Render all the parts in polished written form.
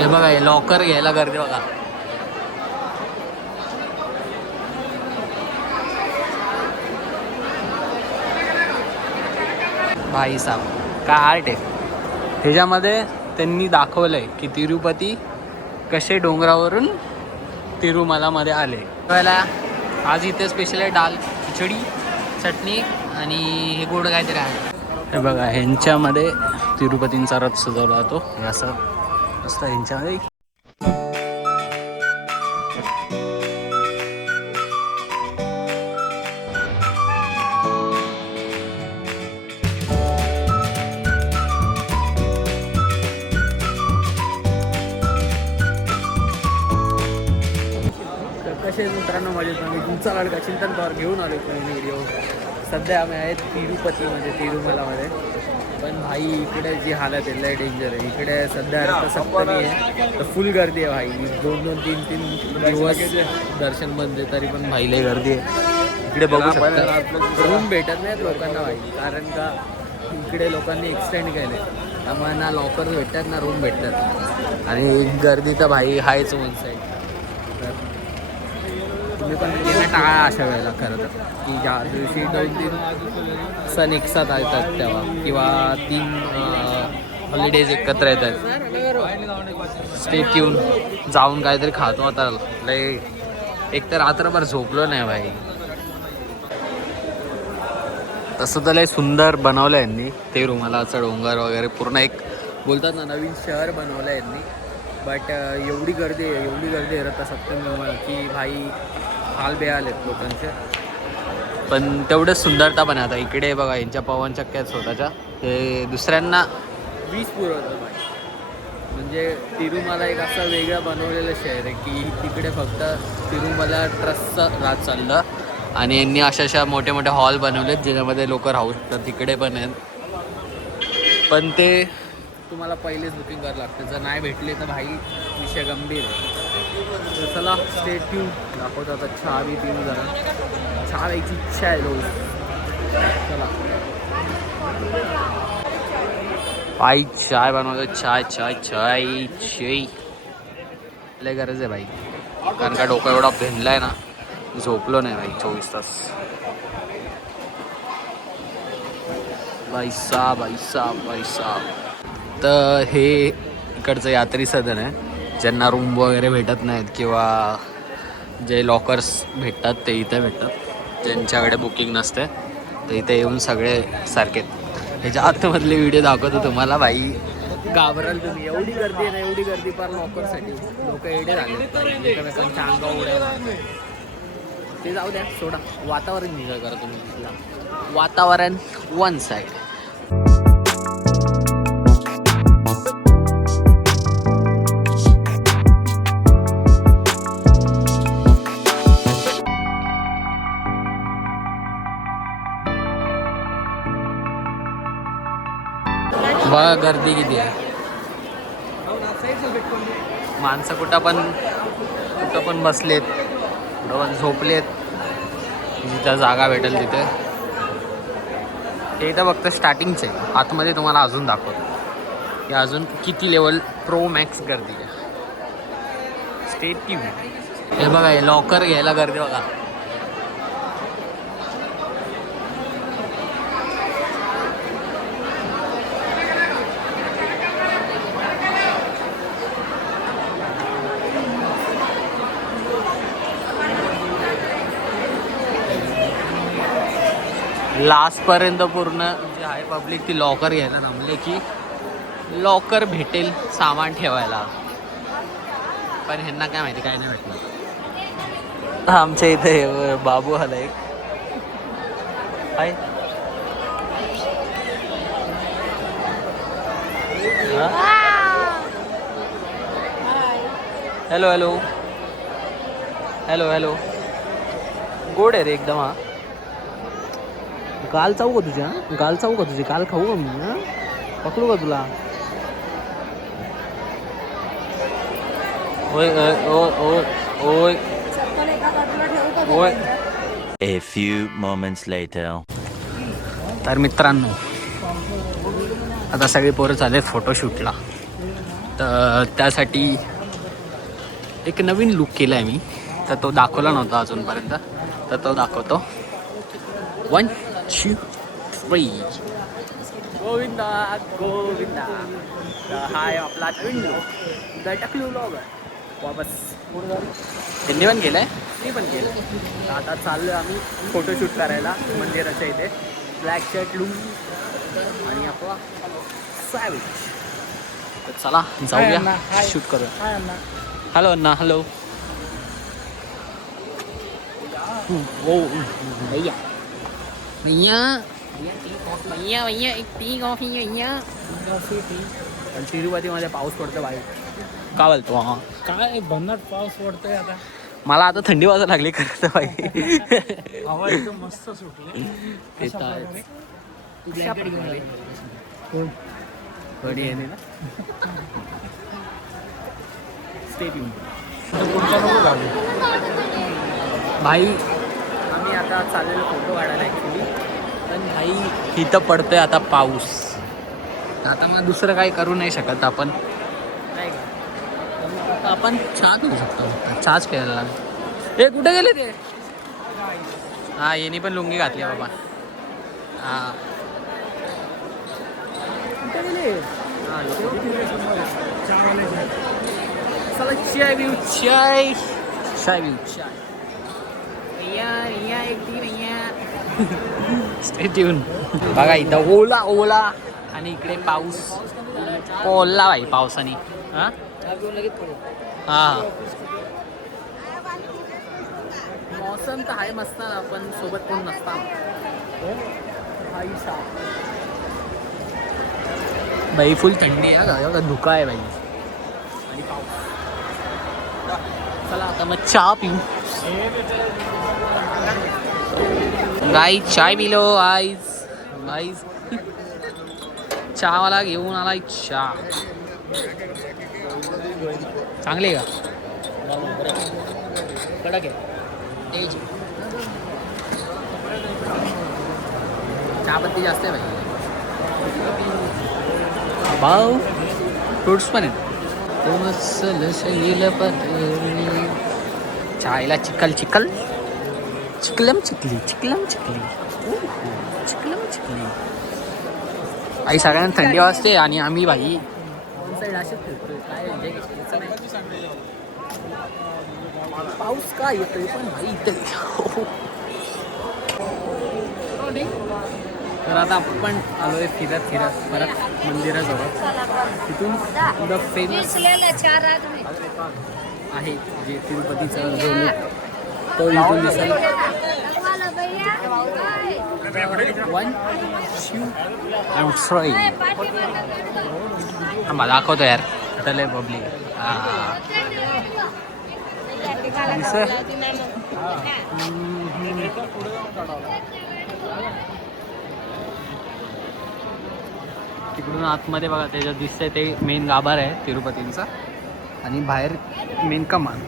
हे बघा हे लॉकर घ्यायला गर्दी बघा. भाई साहब काय आर्ट आहे. ह्याच्यामध्ये त्यांनी दाखवलंय की तिरुपती कसे डोंगरावरून तिरुमलामध्ये आले. पहिला आज इथे स्पेशल आहे दाल खिचडी चटणी आणि हे गोड काहीतरी आहे. हे बघा ह्यांच्यामध्ये तिरुपतींचा रथ सजवला जातो. हे असं असतं ह्यांच्यामध्ये. कसे मित्रांनो माझे मी तुमचा लाडका चिंतन पवार घेऊन आलो नवीन व्हिडिओ. सध्या आम्ही आहेत तिरुपतीमध्ये तिरुमलामध्ये. पण भाई इकडे जी हालत आहे लय डेंजर आहे. इकडे सध्या रथसप्तमी आहे तर फुल गर्दी आहे भाई. 2-3 दिवस दर्शन बंद आहे तरी पण भाई लय गर्दी आहे. इकडे बघू शकता रूम भेटत नाहीत लोकांना भाई. कारण का इकडे लोकांनी एक्सटेंड केले त्यामुळे ना लॉकर भेटतात ना रूम भेटतात. आणि गर्दी तर भाई हायच वन साईड. तुम्ही पण येणं टाळा अशा वेळेला खरं तर. की ज्या दिवशी 2-3 सण एकसाथ येतात तेव्हा किंवा 3 हॉलिडेज एकत्र येतात. स्टेट येऊन जाऊन काहीतरी खातो आता. लय एक तर रात्रभर झोपलो नाही भाई. तसं तर लय सुंदर बनवलं आहे यांनी ते रुमालाचं डोंगर वगैरे पूर्ण एक बोलतात ना नवीन शहर बनवलं आहे यांनी. बट एवढी गर्दी आहे रथसप्तमी की भाई हाल बेहाल आहेत लोकांचे. पण तेवढंच सुंदरता पण आहे. आता इकडे बघा यांच्या पवनचक्क्या स्वतःच्या ते दुसऱ्यांना वीज पुरवतात भाई. म्हणजे तिरुमला एक असं वेगळं बनवलेलं शहर आहे की तिकडे फक्त तिरुमला ट्रस्टचं राज चाललं आणि यांनी अशा मोठे मोठे हॉल बनवलेत ज्याच्यामध्ये लोक राहू शकतात. तिकडे पण आहेत पण ते तुम्हाला पहिलेच बुकिंग करावं लागतं. जर नाही भेटले तर भाई विषय गंभीर आहे. तर चला स्टेट ट्यून दाखवतो. आता चहा बी पिऊन जरा चहा प्यायची इच्छा आहे रोज. चला भाई चाय बनवतो. चाय चाय चाय चाय लय गरज आहे भाई. कारण का डोकं एवढा भिनलाय ना झोपलो नाही भाई 24 तास. भाई साहब तर हे इकडचं यात्री सदन आहे. ज्यांना रूम वगैरे भेटत नाहीत किंवा जे लॉकर्स भेटतात ते इथे भेटतात. ज्यांच्याकडे बुकिंग नसते तर इथे येऊन सगळे सारखे. ह्याच्या आतमधले व्हिडिओ दाखवतो तुम्हाला भाई. घाबराल तुम्ही. एवढी गर्दी आहे ना एवढी गर्दी पार लॉकरसाठी. लोक एवढे झाले एकमेकांच्या अंगावर उड्या मारतात. ते जाऊ द्या सोडा. वातावरण एन्जॉय करा तुम्ही. तिथला वातावरण वन साईड. बघा गर्दी किती आहे. माणसं कुठं पण बसलेत कुठं पण झोपलेत. जिथं जागा भेटेल तिथे. हे तर फक्त स्टार्टिंगच आहे. आतमध्ये तुम्हाला अजून दाखवतो की अजून किती लेवल प्रो मॅक्स गर्दी आहे. Stay tuned. हे बघा हे लॉकर घ्यायला गर्दी बघा. लास्टपर्यंत पूर्ण जे आहे पब्लिक ती लॉकर घ्यायला थांबले की लॉकर भेटेल सामान ठेवायला. पण ह्यांना काय माहिती काय नाही भेटलं. आमच्या इथे बाबू आला एक. Hi hello hello hello hello. गोड आहे रे एकदम. हा गाल चावू का तुझ्या. गाल चावू का तुझी. गाल खाऊ का मी. पकडू का तुला. ओय ओय ओय ओय ओय. A few moments later. तर मित्रांनो आता सगळी पोरं चालले फोटोशूटला. तर त्यासाठी एक नवीन लुक केला आहे मी, तर तो दाखवला नव्हता अजूनपर्यंत, तर तो दाखवतो. 1 2 3 गोविंदा गोविंदा. तर हा आहे आपला नवीन लुक, द टकलू ब्लॉगर. वापस त्यांनी पण केलं आहे, मी पण केलं. तर आता चाललो आम्ही फोटोशूट करायला मंदिराच्या इथे. ब्लॅक शर्ट लुक आणि आपला सॅवेज. तर चला जाऊया, शूट करूया. हॅलो अण्णा, हॅलो. ओ भैया भैया भैया भैया एक टी कॉफी भैया. पण तिरुपतीमध्ये पाऊस पडतो बाहेर. का बोलतो हा काय भन्नाट पाऊस पडतोय आता. मला आता थंडी वाजायला लागली खरं तर बाई. हवा एकदम मस्त सुटली. ते तर आहेच. बडी आहे ना. Stay tune. भाई आम्ही आता चाललेलो फोटो काढायला ॲक्च्युली, पण भाई इथं पडतोय आता पाऊस. आता मग दुसरं काही करू नाही शकत आपण, नाही का. आपण चहा पिऊ शकतो, चहाच प्यायला लागेल. हे कुठे गेले ते? हा येणी पण लुंगी घातली बाबा. हा कुठे गेले? चला चाय पिऊ, चाय चाय पिऊ, चाय. भैया भैया एक टी भैया. Stay tune. बघा इथं ओला ओला आणि इकडे पाऊस. ओला भाई पावसाने. हा हा मौसम तर आहे मस्त, पण सोबत कोण नसता. बाई फुल थंडी आहे का, धुका आहे बाई आणि पाऊस. चला आता मग चहा पिऊ. गाई चाय पिलो आईज आईज. चहावाला घेऊन आलाय चहा. चांगले का? कडक आहे. तेज चहापत्ती जास्त आहे भाई. भाऊ फ्रूट्स पण आहेत. चायला चिकल चिकल चिकलम चिकली चिकलम चिकली चिकलम चिकली. आई सगळ्यांना थंडी वाजते आणि आम्ही भाई पाऊस का येतोय पण भाई इथे. तर आता आपण आलोय फिरत फिरत परत मंदिराजवळ. तिथून द फेमस आहे जे तिरुपतीचं जो लुक तो इथून दिसेल. 1 2 I'm sorry. आम्हा दाखवतो यार आता लय पब्लिक. तिकडून आतमध्ये बघा त्याच्यात दिसतंय ते मेन गाभार आहे तिरुपतींचा आणि बाहेर मेन कमान.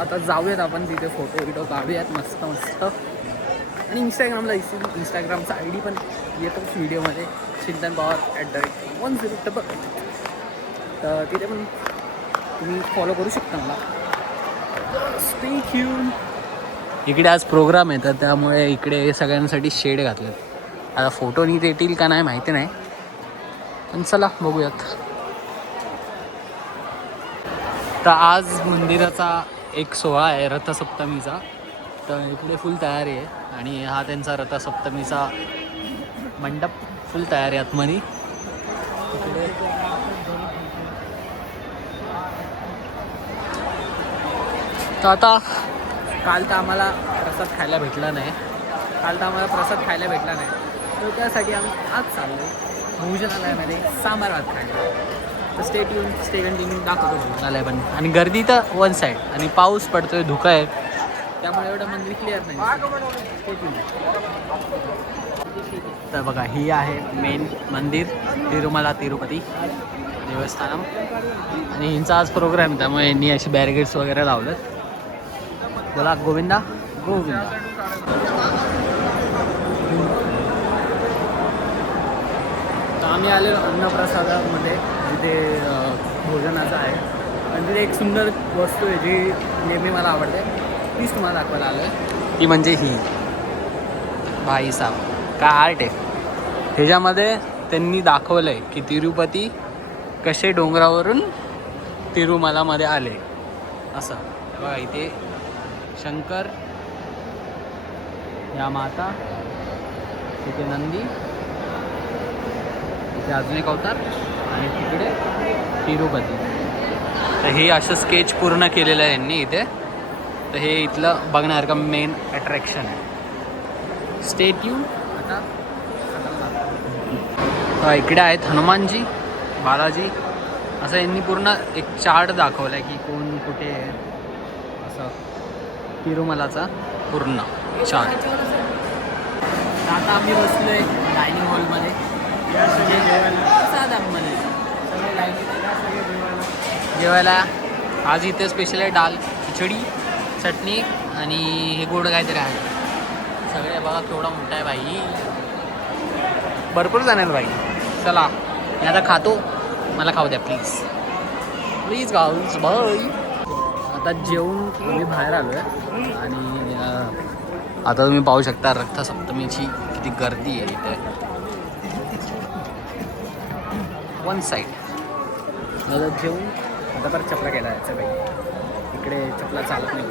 आता जाऊयात आपण तिथे फोटो बिटो काढूयात मस्त मस्त. आणि इंस्टाग्रामचा ID पण येतोच व्हिडिओमध्ये, चिंतन पवार @10. तर तिथे पण तुम्ही फॉलो करू शकता मला. Stay tune. इकडे आज प्रोग्राम आहे तर त्यामुळे इकडे सगळ्यांसाठी शेड घातले. आता फोटो नीट येतील का नाही माहिती नाही, पण चला बघूयात. तर आज मंदिराचा एक सोहळा आहे रथसप्तमीचा, तर इकडे फुल तयारी आहे. आणि हा त्यांचा रथसप्तमीचा मंडप फुल तयारी आतमध्ये. इकडे तर आता काल तर आम्हाला प्रसाद खायला भेटला नाही, तर त्यासाठी आम्ही आज चाललो भोजनालयामध्ये सांबार भात खायला. तर स्टे कंटिन्यू दाखवतो भोजनालय पण. आणि गर्दी तर वन साईड आणि पाऊस पडतोय, धुका आहे, त्यामुळे एवढं मंदिर क्लिअर नाही. तर बघा ही आहे मेन मंदिर तिरुमला तिरुपती देवस्थानम. आणि हिंचा आज प्रोग्राम आहे त्यामुळे यांनी अशी बॅरिगेड्स वगैरे लावलेत. बोला गोविंदा गोविंदा. तर आम्ही आलेलो अन्नप्रसादामध्ये जिथे भोजनाचं आहे आणि तिथे एक सुंदर वस्तू आहे जी नेहमी मला आवडते, तीच तुम्हाला दाखवायला आलो आहे. ती म्हणजे ही भाई साहब काय आर्ट आहे. ह्याच्यामध्ये त्यांनी दाखवलं आहे की तिरुपती कसे डोंगरावरून तिरुमलामध्ये आले असं. बघा इथे शंकर, या माता, तिथे नंदी, इथे अजून एक अवतार आणि तिकडे तिरुपती. तर हे असं स्केच पूर्ण केलेलं आहे यांनी इथे. तर हे इथलं बघण्यासारखं मेन अट्रॅक्शन आहे. Stay tune. आता इकडे आहेत हनुमानजी, बालाजी. असं यांनी पूर्ण एक चार्ट दाखवला आहे की कोण कुठे आहे असं, तिरुमलाचा पूर्ण चार्ट. आता आम्ही बसलो आहे डायनिंग हॉलमध्ये, प्रसादामध्ये जेवायला. आज इथे स्पेशल आहे डाल खिचडी, चटणी आणि हे गोड काहीतरी आहे. सगळे बघा केवढा मोठा आहे भाई, भरपूर जाणार भाई. चला मी आता खातो, मला खाऊ द्या प्लीज प्लीज गाऊस बाय. आता जेवून आम्ही बाहेर आलो आहे आणि आता तुम्ही पाहू शकता रथसप्तमीची किती गर्दी आहे इथे. वन साईड मला जेवून आता तर चपला केला आहे सगळे, इकडे चपला चालत नाही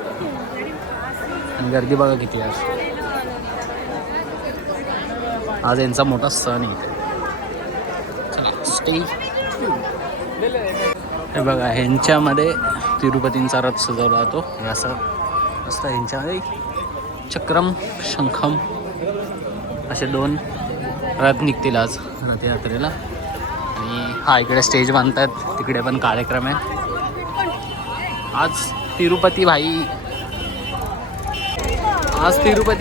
आणि गर्दी बघा किती आहे. आज यांचा मोठा सण आहे. चला स्टे. हे बघा ह्यांच्यामध्ये तिरुपतींचा रथ सजवला जातो. हे असं असतं ह्यांच्यामध्ये. चक्रम, शंखम असे 2 रथ निघतील आज रथयात्रेला. आणि हा इकडे स्टेज बांधतात, तिकडे पण कार्यक्रम आहे. आज तिरुपती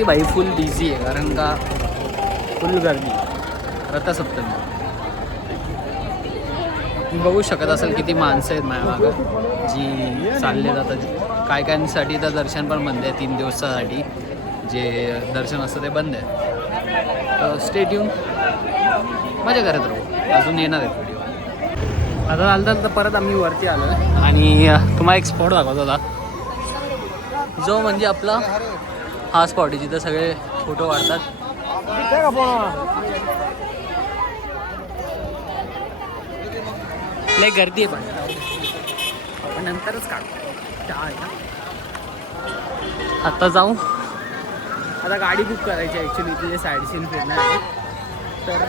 भाई फुल बिझी आहे, कारण का फुल गर्दी रथसप्तमी. तुम्ही बघू शकत असाल किती माणसं आहेत माझ्या मागं जी चालले जातात. काय काहींसाठी तर दर्शन पण बंद आहे 3 दिवसासाठी. जे दर्शन असतं ते बंद आहे. तर स्टे ट्यून, मजा करत राहू, अजून येणार आहेत व्हिडिओ. आता चालतात तर परत आम्ही वरती आलो आणि तुम्हाला एक स्पॉट दाखवत होता जो म्हणजे आपला हा स्पॉट आहे जिथं सगळे फोटो काढतात. लय गर्दी आहे पण नंतरच काढतो. आता जाऊ. आता गाडी बुक करायची आहे ॲक्च्युली तिथे साईड सीन फिरण्यासाठी. तर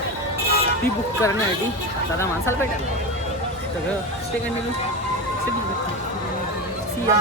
ती बुक करण्यासाठी दादा माणसाला भेटायला सगळं स्टे कंटिन्यू. सी या.